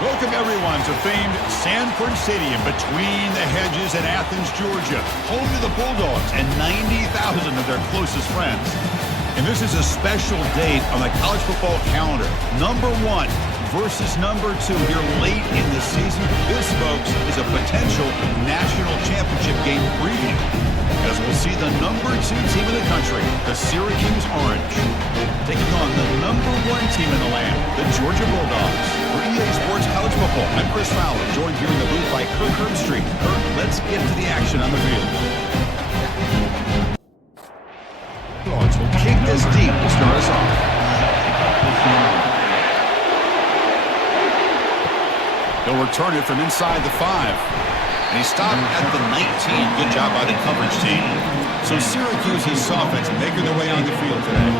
Welcome, everyone, to famed Sanford Stadium between the hedges in Athens, Georgia, home to the Bulldogs and 90,000 of their closest friends. And this is a special date on the college football calendar. Number 1 versus number 2 here late in the season. This, folks, is a potential national championship game preview, as we'll see the number 2 team in the country, the Syracuse Orange, taking on the number 1 team in the land, the Georgia Bulldogs. For EA Sports College Football, I'm Chris Fowler, joined here in the booth by Kirk Herbstreit. Kirk, let's get to the action on the field. Bulldogs will kick this deep to start us off. He'll return it from inside the 5. And he stopped at the 19. Good job by the coverage team. So Syracuse's offense making their way on the field today.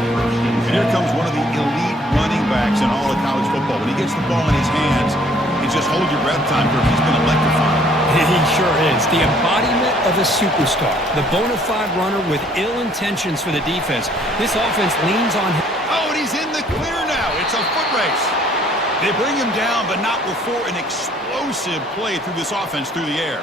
And here comes one of the elite running backs in all of college football. When he gets the ball in his hands, it's just hold your breath time. He's been electrifying. He sure is. The embodiment of a superstar. The bona fide runner with ill intentions for the defense. This offense leans on him. Oh, and he's in the clear now. It's a foot race. They bring him down, but not before an explosive play through this offense through the air.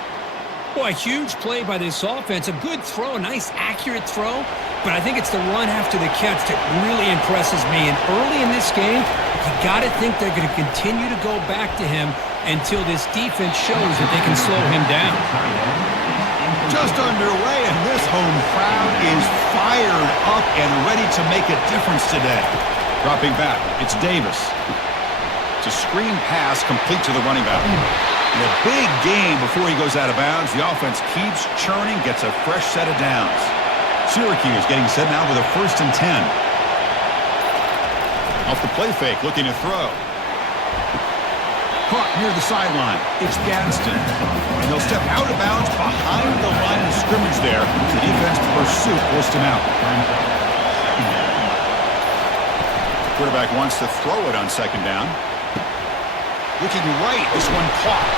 Boy, a huge play by this offense. A good throw, a nice, accurate throw. But I think it's the run after the catch that really impresses me. And early in this game, you got to think they're going to continue to go back to him until this defense shows that they can slow him down. Just underway, and this home crowd is fired up and ready to make a difference today. Dropping back, it's Davis. It's a screen pass complete to the running back. In a big game before he goes out of bounds, the offense keeps churning, gets a fresh set of downs. Syracuse getting set now with a 1st and 10. Off the play fake, looking to throw. Caught near the sideline. It's Gadsden. And they'll step out of bounds behind the line of scrimmage there. The defense pursuit forced him out. Quarterback wants to throw it on 2nd down. Looking right, this one caught.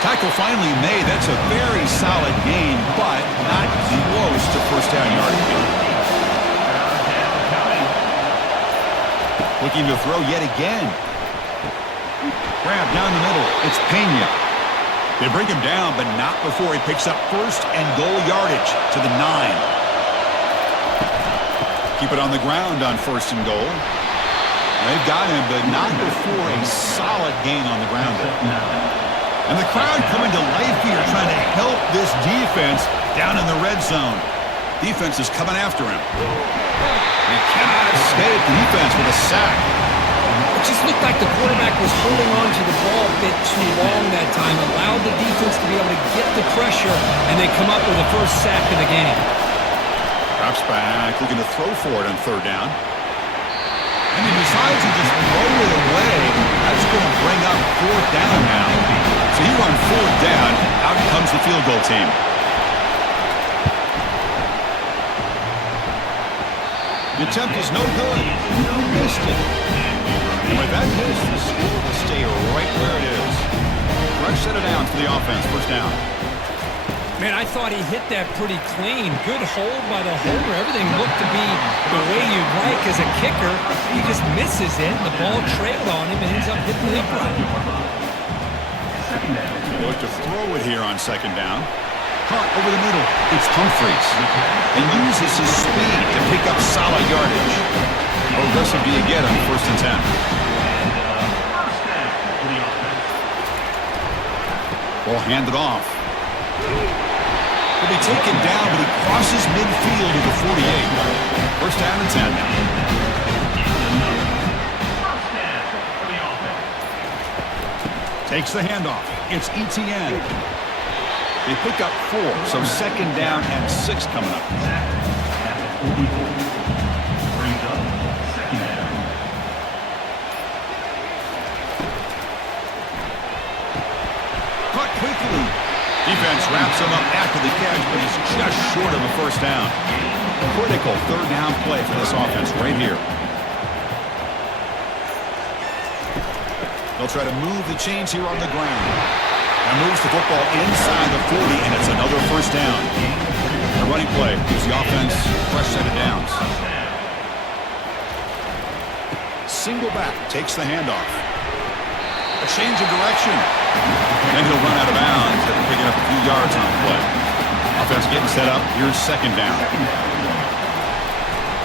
Tackle finally made. That's a very solid gain, but not close to 1st down yardage. Looking to throw yet again. Grab down the middle. It's Pena. They bring him down, but not before he picks up 1st and goal yardage to the 9. Keep it on the ground on 1st and goal. They've got him, but not before a solid gain on the ground. And the crowd coming to life here, trying to help this defense down in the red zone. Defense is coming after him. He cannot escape the defense with a sack. It just looked like the quarterback was holding on to the ball a bit too long that time, allowed the defense to be able to get the pressure, and they come up with the 1st sack of the game. Drops back, looking to throw for it on 3rd down. And he decides to just throw it away. That's going to bring up 4th down now. So here on 4th down, out comes the field goal team. The attempt is no good. Missed it. And with that miss, the score will stay right where it is. Fresh set of downs for the offense. 1st down. Man, I thought he hit that pretty clean. Good hold by the holder. Everything looked to be the way you'd like as a kicker. He just misses it. The ball trailed on him and ends up hitting the upright. Look to throw it here on 2nd down. Caught over the middle. It's Humphreys. And uses his speed to pick up solid yardage. Well, this will be again on 1st and 10. Ball handed off. Will be taken down, but he crosses midfield to the 48. 1st down and 10. Takes the handoff. It's ETN. They pick up 4, so 2nd down and 6 coming up. Caught quickly. Defense wraps him up after the catch, but he's just short of a 1st down. Critical 3rd down play for this offense right here. They'll try to move the chains here on the ground. And moves the football inside the 40, and it's another 1st down. The running play gives the offense a fresh set of downs. Single back takes the handoff. A change of direction. Then he'll run out of bounds after picking up a few yards on the play. Offense getting set up. Here's second down.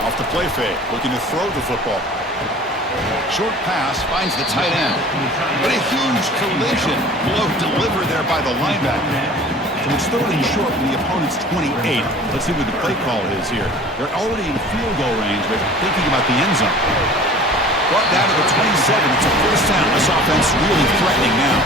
Off the play fake, looking to throw the football. Short pass finds the tight end. But a huge collision blow delivered there by the linebacker. So it's third and short from the opponent's 28. Let's see what the play call is here. They're already in field goal range, but thinking about the end zone. Brought down to the 27. It's a first down. This offense really threatening now.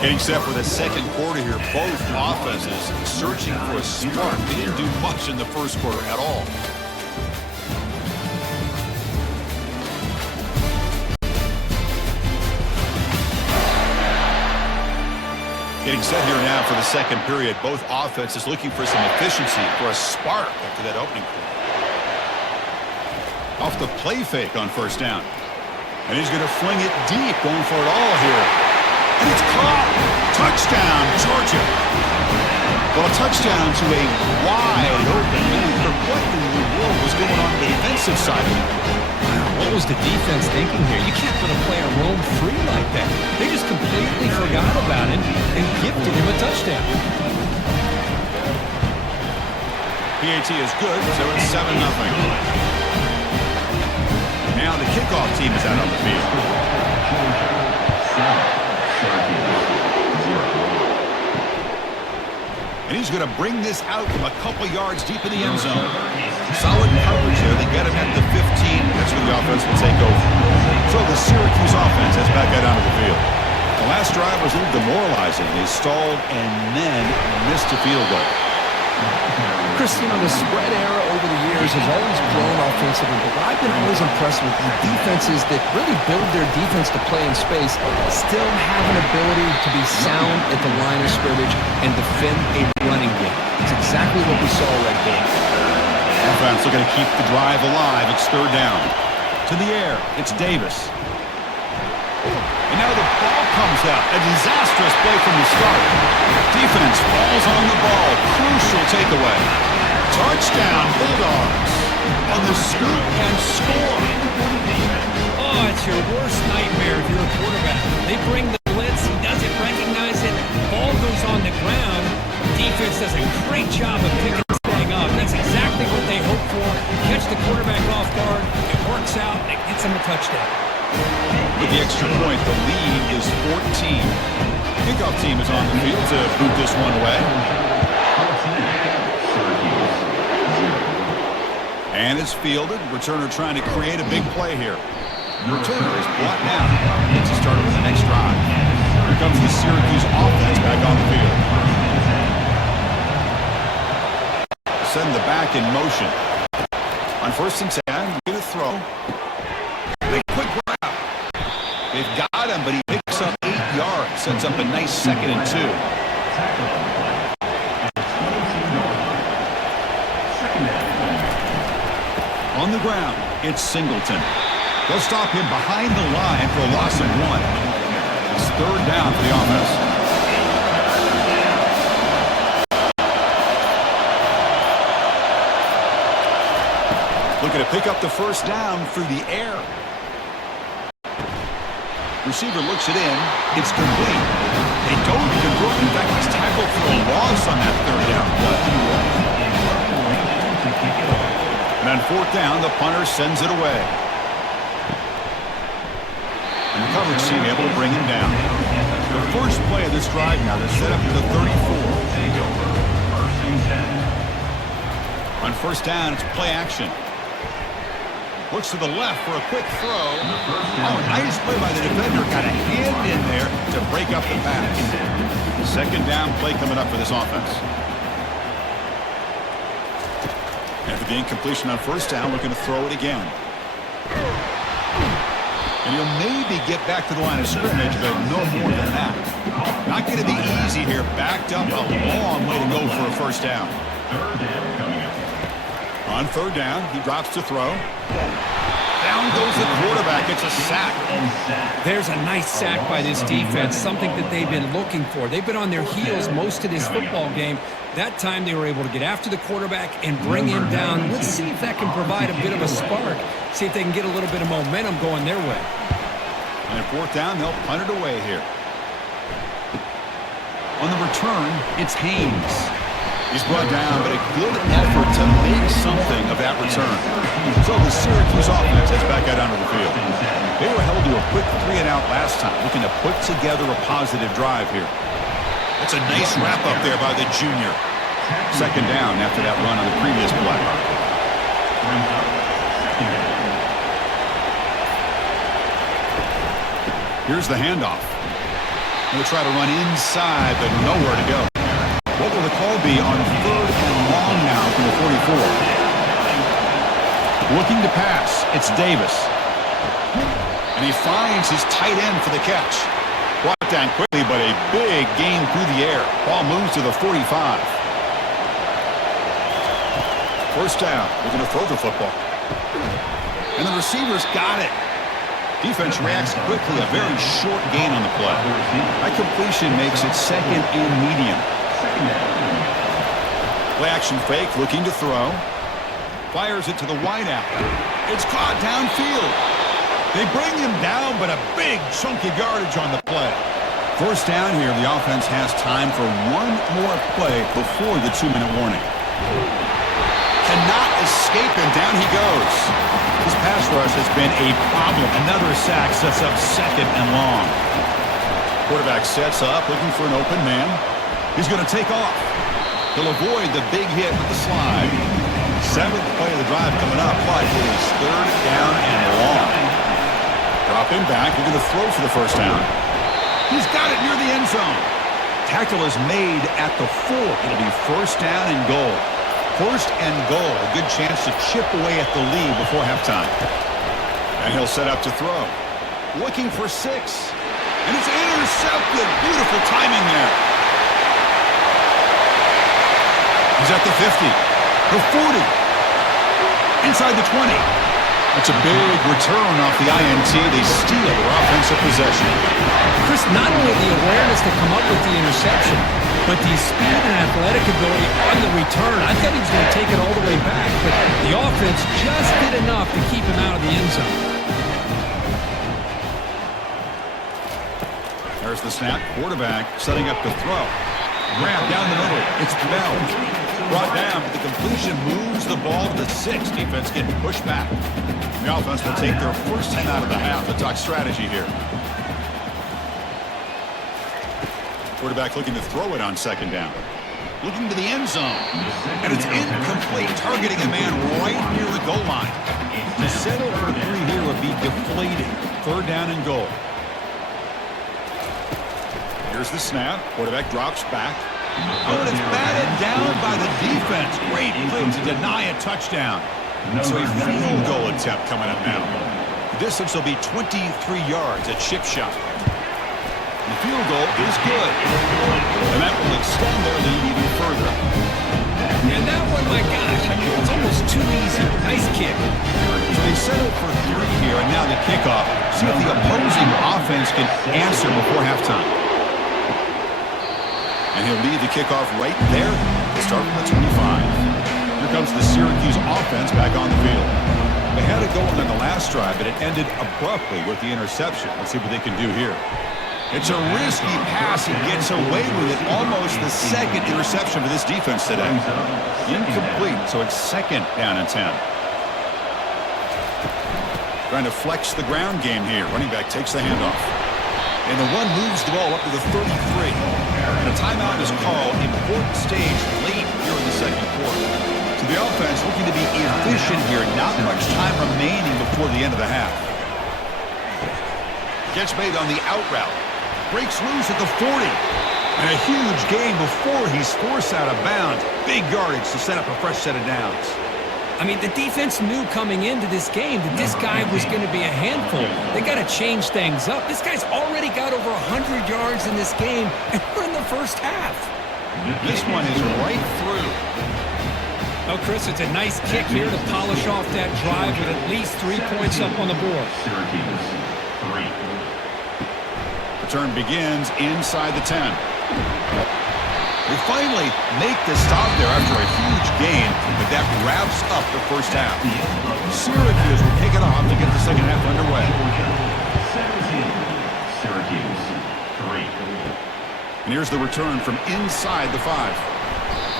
Getting set for the second quarter here. Both offenses searching for a spark. They didn't do much in the first quarter at all. Getting set here now for the second period. Both offenses looking for some efficiency, for a spark after that opening quarter. Off the play fake on first down. And he's going to fling it deep, going for it all here. And it's caught. Touchdown, Georgia. Well, a touchdown to a wide open man. What in the world was going on the defensive side of it? What was the defense thinking here? You can't let a player roam free like that. They just completely forgot about him and gifted him a touchdown. PAT is good, so it's 7-0. Now the kickoff team is out on the field. And he's going to bring this out from a couple yards deep in the end zone. Solid coverage there. They get him at the 15. That's where the offense will take over. So the Syracuse offense has back out onto the field. The last drive was a little demoralizing. They stalled and then missed a field goal. Chris, the spread era over the years has always grown offensively, but I've been always impressed with the defenses that really build their defense to play in space, still have an ability to be sound at the line of scrimmage and defend a running game. It's exactly what we saw right there. Offense looking to keep the drive alive. It's third down. To the air, it's Davis. And now the ball comes out. A disastrous play from the start. Defense falls on the ball. Crucial takeaway. Touchdown, Bulldogs. On the scoop and score. Oh, it's your worst nightmare if you're a quarterback. They bring the blitz. He doesn't recognize it. Ball goes on the ground. Defense does a great job of picking this thing up. That's exactly what they hope for. Catch the quarterback off guard. It works out. And it gets him a touchdown. With the extra point, the lead is 14. Kickoff team is on the field to boot this one away. And it's fielded. Returner trying to create a big play here. Returner is brought down to start with the next drive. Here comes the Syracuse offense back on the field. Send the back in motion. On first and 10, get a throw. Big quick grab. They've got him, but he picks up 8 yards. Sets up a nice 2nd and 2. On the ground, it's Singleton. They'll stop him behind the line for a loss of 1. It's third down for the offense. Looking to pick up the first down through the air. Receiver looks it in. It's complete. They don't convert. In fact, he's tackled for a loss on that third down play. And on fourth down, the punter sends it away. And the coverage team able to bring him down. The first play of this drive now, they're set up to the 34. On first down, it's play action. Looks to the left for a quick throw. Oh, nice play by the defender. Got a hand in there to break up the pass. Second down play coming up for this offense. After the incompletion on first down, looking to throw it again. And he'll maybe get back to the line of scrimmage, but no more than that. Not going to be easy here. Backed up, a long way to go for a first down. On third down, he drops to throw. Down goes the quarterback. It's a sack. There's a nice sack by this defense, something that they've been looking for. They've been on their heels most of this football game. That time they were able to get after the quarterback and bring him down. Let's see if that can provide a bit of a spark. See if they can get a little bit of momentum going their way. And at fourth down, they'll punt it away here. On the return, it's Haynes. He's brought down, but a good effort to make something of that return. So the Syracuse offense heads back out onto the field. They were held to a quick 3-and-out last time, looking to put together a positive drive here. That's a nice wrap-up there by the junior. Second down after that run on the previous play. Here's the handoff. They'll try to run inside, but nowhere to go. What will the call be on 3rd and long now from the 44? Looking to pass. It's Davis. And he finds his tight end for the catch. Brought down quickly, but a big gain through the air. Ball moves to the 45. First down. They're going to throw the football. And the receivers got it. Defense reacts quickly. A very short gain on the play. That completion makes it 2nd and medium. Play action fake, looking to throw. Fires it to the wideout. It's caught downfield. They bring him down, but a big chunk of yardage on the play. First down here, the offense has time for one more play before the 2-minute warning. Cannot escape him. Down he goes. This pass rush has been a problem. Another sack sets up 2nd and long. Quarterback sets up, looking for an open man. He's going to take off. He'll avoid the big hit with the slide. 7th play of the drive coming up, but it is 3rd down and long. Drop him back. They're going to throw for the first down. He's got it near the end zone. Tackle is made at the 4. It'll be 1st down and goal. 1st and goal. A good chance to chip away at the lead before halftime. And he'll set up to throw. Looking for 6. And it's intercepted. Beautiful timing there. He's at the 50, the 40, inside the 20. That's a big return off the INT. They steal their offensive possession. Chris, not only the awareness to come up with the interception, but the speed and athletic ability on the return. I thought he was going to take it all the way back, but the offense just did enough to keep him out of the end zone. There's the snap. Quarterback setting up to throw. Grab down the middle. It's Bell. Brought down, but the completion moves the ball to the 6. Defense getting pushed back. The offense will take their first 10 out of the half. Let's talk strategy here. Quarterback looking to throw it on 2nd down. Looking to the end zone. And it's incomplete, targeting a man right near the goal line. To settle for 3 here would be deflating. 3rd down and goal. Here's the snap. Quarterback drops back. Oh, and it's batted down by the defense. Great play to deny a touchdown. So a field goal attempt coming up now. The distance will be 23 yards at chip shot. The field goal is good. And that will extend their lead even further. And that one, my gosh, it's almost too easy. Nice kick. So they settle for 3 here, and now the kickoff. See if the opposing offense can answer before halftime. And he'll lead the kickoff right there to start from the 25. Here comes the Syracuse offense back on the field. They had it going on the last drive, but it ended abruptly with the interception. Let's see what they can do here. It's a risky pass. He gets away with it. Almost the 2nd interception for this defense today. Incomplete, so it's 2nd down and 10. Trying to flex the ground game here. Running back takes the handoff. And the run moves the ball up to the 33. And a timeout is called. Important stage late here in the 2nd quarter. So the offense looking to be efficient here. Not much time remaining before the end of the half. Gets made on the out route. Breaks loose at the 40. And a huge gain before he's forced out of bounds. Big yardage to set up a fresh set of downs. I mean, the defense knew coming into this game that this guy was going to be a handful. They got to change things up. This guy's already got over 100 yards in this game, and we're in the first half. This one is right through. Well, Chris, it's a nice kick here to polish off that drive with at least 3 points up on the board. Syracuse, 3. Return begins inside the 10. They finally make the stop there after a huge gain, but that wraps up the first half. Syracuse will kick it off to get the second half underway. 17. Syracuse, 3. And here's the return from inside the 5.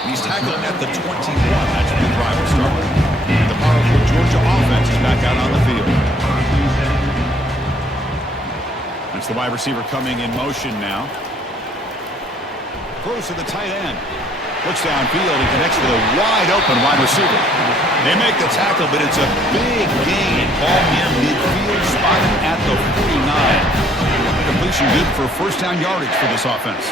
And he's tackled at the 21. That's when the drive will start. The powerful Georgia offense is back out on the field. That's the wide receiver coming in motion now. Throws to the tight end. Looks downfield and connects to the wide open wide receiver. They make the tackle, but it's a big gain. Ball near midfield, spotted at the 49. Completion good for first down yardage for this offense.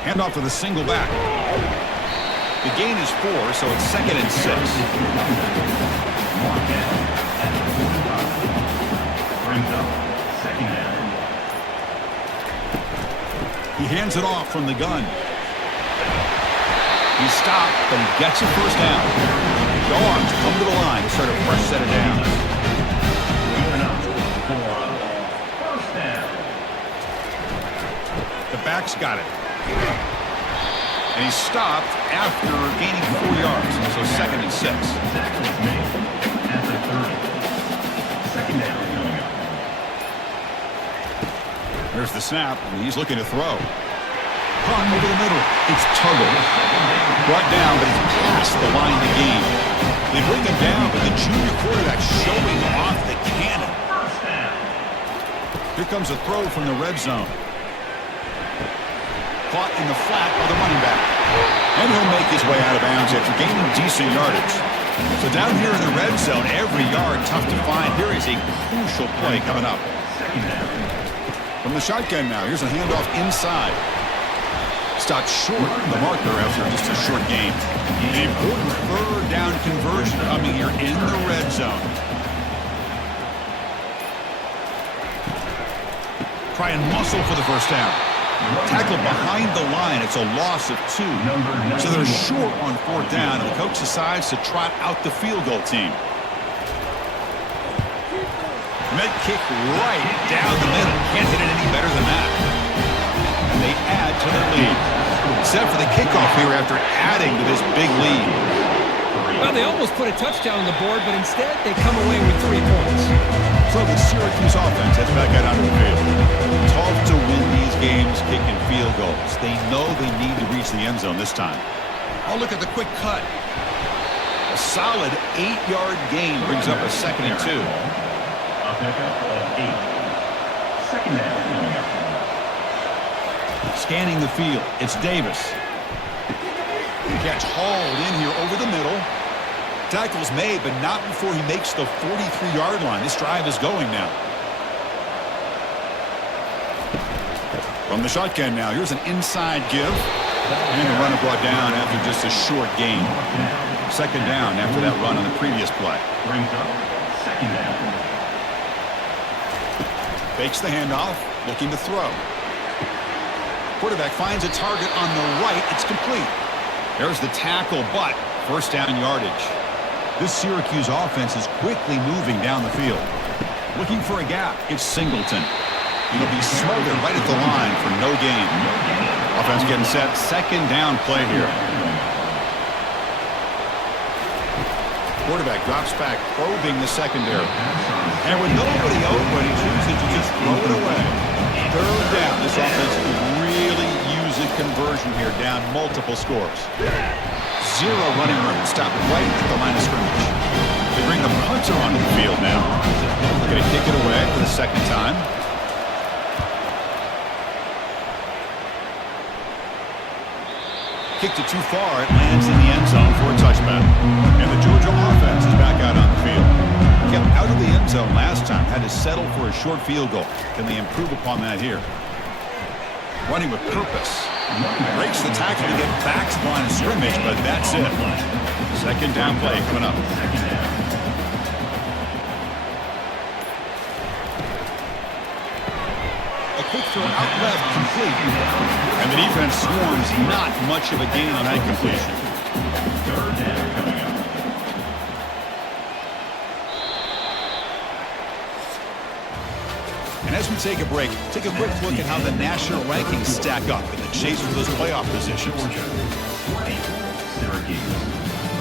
Handoff to the single back. The gain is 4, so it's 2nd and 6. He hands it off from the gun. He's stopped, but he gets a first down. Dogs come to the line to start a fresh set of downs. The back's got it. And he's stopped after gaining 4 yards, so 2nd and 6. There's the snap, and he's looking to throw. Run over the middle. It's Tuggle. Brought down, but it's past the line to gain. They bring him down, but the junior quarterback showing off the cannon. Here comes a throw from the red zone. Caught in the flat by the running back. And he'll make his way out of bounds after gaining decent yardage. So down here in the red zone, every yard tough to find. Here is a crucial play coming up. From the shotgun now, here's a handoff inside. Stopped short of the marker after just a short gain. An important third down conversion coming here in the red zone. Try and muscle for the first down. Tackled behind the line. It's a loss of 2. So they're short on 4th down, and the coach decides to trot out the field goal team. Med kick right down the middle. Can't hit it any better than that. And they add to their lead. Set for the kickoff here after adding to this big lead. Well, they almost put a touchdown on the board, but instead they come away with 3 points. So the Syracuse offense heads back out onto the field. Tough to win these games kicking field goals. They know they need to reach the end zone this time. Oh, look at the quick cut. A solid 8-yard gain brings up a 2nd and 2. A pickup of 8. 2nd down. Scanning the field, it's Davis. Catch hauled in here over the middle. Tackle's made, but not before he makes the 43-yard line. This drive is going now. From the shotgun now, here's an inside give. And the runner brought down after just a short gain. 2nd down after that run on the previous play. Brings up 2nd down. Fakes the handoff, looking to throw. Quarterback finds a target on the right. It's complete. There's the tackle, but first down yardage. This Syracuse offense is quickly moving down the field. Looking for a gap. It's Singleton. He'll be smothered right at the line for no gain. Offense getting set. 2nd down play here. Quarterback drops back, probing the secondary. And with nobody open, he chooses to just throw it away. 3rd down. This offense could really use a conversion here, down multiple scores. 0 running room. Stopped right at the line of scrimmage. They bring the punter onto the field now. They're going to kick it away for the 2nd time. Kicked it too far. It lands in the end zone for a touchback. And the Georgia offense is back out on the field. Kept out of the end zone last time. Had to settle for a short field goal. Can they improve upon that here? Running with purpose. Breaks the tackle to get back to the line of scrimmage, but that's it. 2nd down play coming up. A quick throw out left, complete. And the defense swarms, not much of a gain on that completion. Third down coming up. And as we take a break, take a quick look at how the national rankings stack up in the chase for those playoff positions. Georgia 20, Syracuse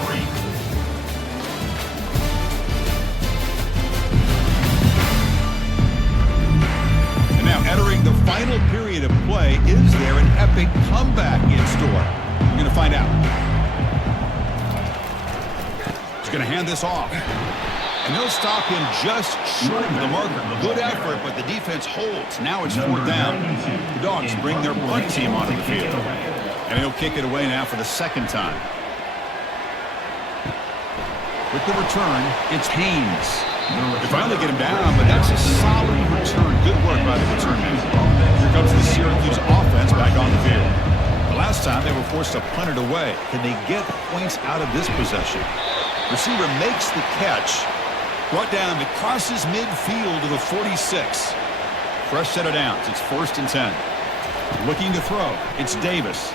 3. And now entering the final period of play, is there an epic comeback in store? We're going to find out. He's going to hand this off. And they'll stop him just short of the marker. Good effort, but the defense holds. Now it's fourth down. The Dogs bring their punt team onto the field. And he'll kick it away now for the second time. With the return, it's Haynes. They finally get him down, but that's a solid return. Good work by the return man. Here comes the Syracuse offense back on the field. The last time they were forced to punt it away. Can they get points out of this possession? Receiver makes the catch. Brought down to crosses midfield to the 46. Fresh set of downs. It's 1st and 10. Looking to throw. It's Davis.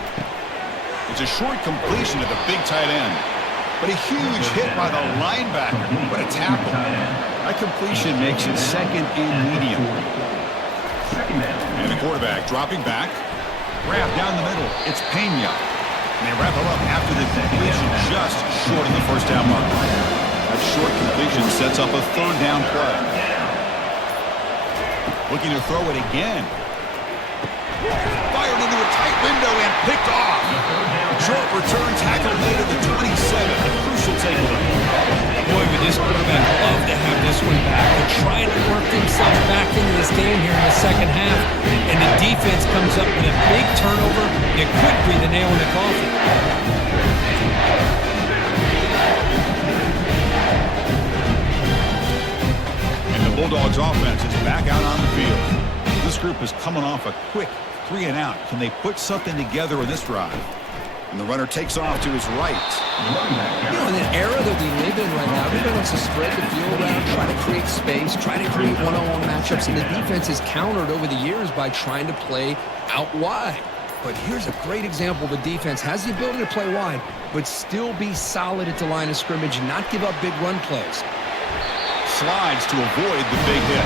It's a short completion to the big tight end. But a huge hit by the linebacker. What a tackle. That completion makes it 2nd and medium. And the quarterback dropping back. Grab down the middle. It's Pena. And they wrap him up after the completion just short of the first down mark. That short completion sets up a 3rd down play. Looking to throw it again. Fired into a tight window and picked off. Short return tackle made at the 27. A crucial takeaway. Boy, would this quarterback love to have this one back. They're trying to work themselves back into this game here in the second half. And the defense comes up with a big turnover. It could be the nail in the coffin. Bulldogs offense is back out on the field. This group is coming off a quick 3 and out. Can they put something together in this drive? And the runner takes off to his right. You know, in an era that we live in right now, everybody wants to spread the field around, try to create space, try to create one-on-one matchups, and the defense has countered over the years by trying to play out wide. But here's a great example of a defense has the ability to play wide, but still be solid at the line of scrimmage and not give up big run plays. Slides to avoid the big hit.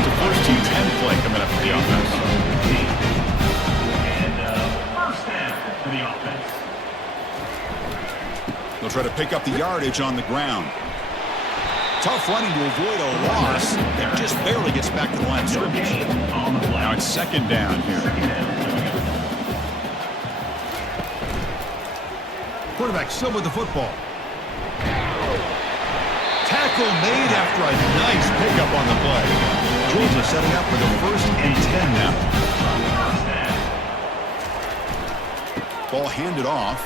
It's a 1st and 10 play coming up for the offense. And 1st down for the offense. They'll try to pick up the yardage on the ground. Tough running to avoid a loss. It just barely gets back to the line of scrimmage. Now it's 2nd down here. Quarterback still with the football. Tackle made after a nice pickup on the play. Georgia setting up for the 1st and 10 now. Ball handed off.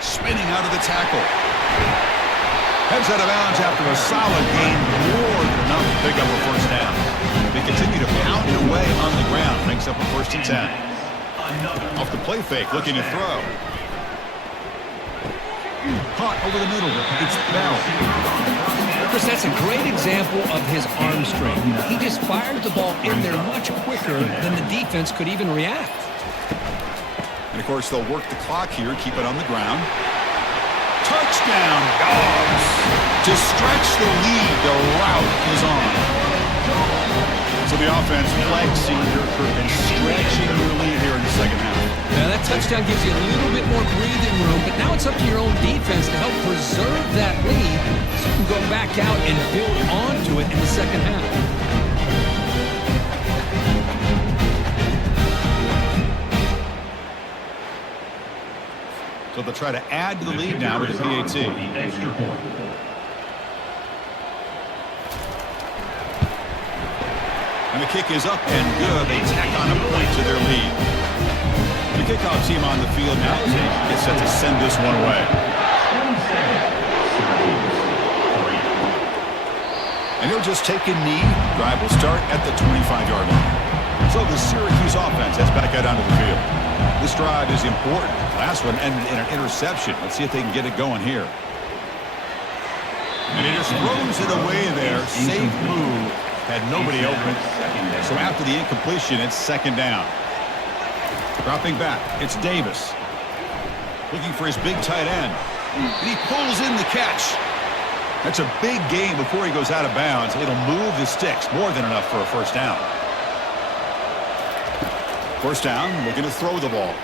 Spinning out of the tackle. Heads out of bounds after a solid gain. More than enough to pick up a 1st down. They continue to pound it away on the ground. Makes up a 1st and 10. Off the play fake, looking to throw. Caught over the middle. It's Bell. Chris, that's a great example of his arm strength. He just fired the ball in there much quicker than the defense could even react. And, of course, they'll work the clock here, keep it on the ground. Touchdown, Dogs! To stretch the lead, the route is on. So the offense flexing their curve and stretching their lead here in the second half. Now that touchdown gives you a little bit more breathing room, but now it's up to your own defense to help preserve that lead so you can go back out and build onto it in the second half. So they'll try to add to the lead now with the PAT. Extra point. And the kick is up and good. They tack on a point to their lead. The kickoff team on the field now gets set to send this one away. And he'll just take a knee. Drive will start at the 25-yard line. So the Syracuse offense heads back out onto the field. This drive is important. Last one ended in an interception. Let's see if they can get it going here. And he just throws it away there. Safe move. had nobody open. So after the incompletion, it's second down. Dropping back, it's Davis. Looking for his big tight end. And he pulls in the catch. That's a big gain before he goes out of bounds. It'll move the sticks, more than enough for a first down. First down, looking to throw the ball.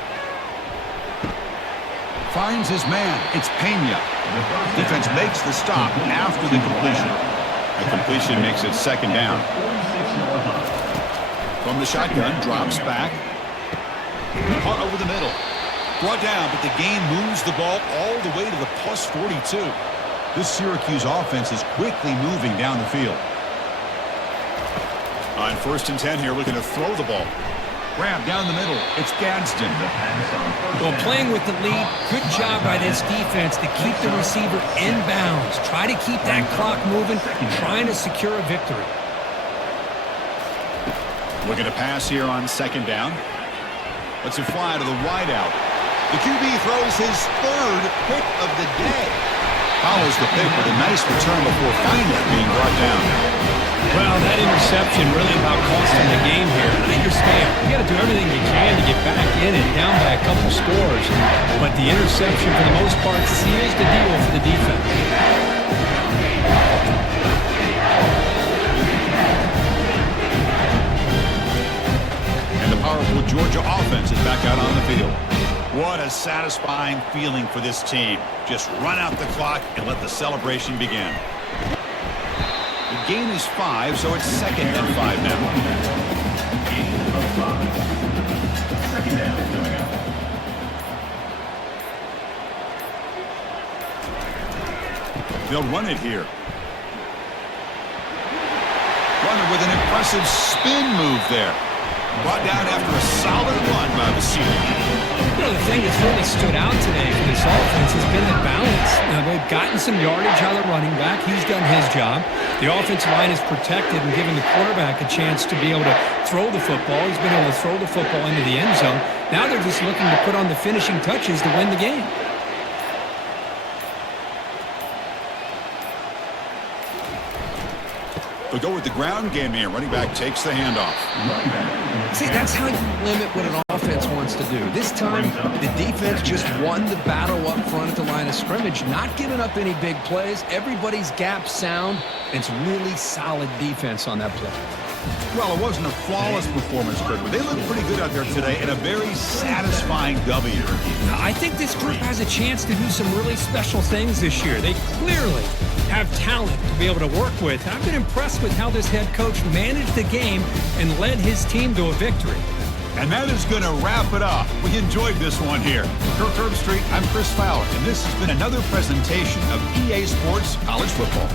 Finds his man. It's Pena. Defense makes the stop after the completion. The completion makes it second down. From the shotgun, drops back. Caught over the middle. Brought down, but the gain moves the ball all the way to the plus 42. This Syracuse offense is quickly moving down the field. On 1st and 10 here, looking to throw the ball. Grab down the middle. It's Gadsden. Well, playing with the lead, good job by this defense to keep the receiver in bounds. Try to keep that clock moving, trying to secure a victory. Looking to pass here on second down. Let's it fly to the wideout. The QB throws his 3rd pick of the day. Follows the pick with a nice return before finally being brought down. Well, that interception really about costing the game here. And I understand. You got to do everything you can to get back in and down by a couple scores. But the interception, for the most part, seals the deal for the defense. And the powerful Georgia offense is back out on the field. What a satisfying feeling for this team. Just run out the clock and let the celebration begin. The gain is 5, so it's second and 5 now. Gain of 5. Second down coming up. They'll run it here. Runner with an impressive spin move there. Brought down after a solid run by the senior. You know, the thing that's really stood out today for this offense has been the balance. Now, they've gotten some yardage out of the running back. He's done his job. The offensive line is protected and giving the quarterback a chance to be able to throw the football. He's been able to throw the football into the end zone. Now they're just looking to put on the finishing touches to win the game. They'll go with the ground game here. Running back takes the handoff. See, that's how you limit what an offense wants to do. This time, the defense just won the battle up front at the line of scrimmage, not giving up any big plays. Everybody's gap sound. It's really solid defense on that play. Well, it wasn't a flawless performance, Kurt, but they looked pretty good out there today and a very satisfying W. I think this group has a chance to do some really special things this year. They clearly have talent to be able to work with. I've been impressed with how this head coach managed the game and led his team to a victory. And that is going to wrap it up. We enjoyed this one here. Kirk Herbstreit, I'm Chris Fowler, and this has been another presentation of EA Sports College Football.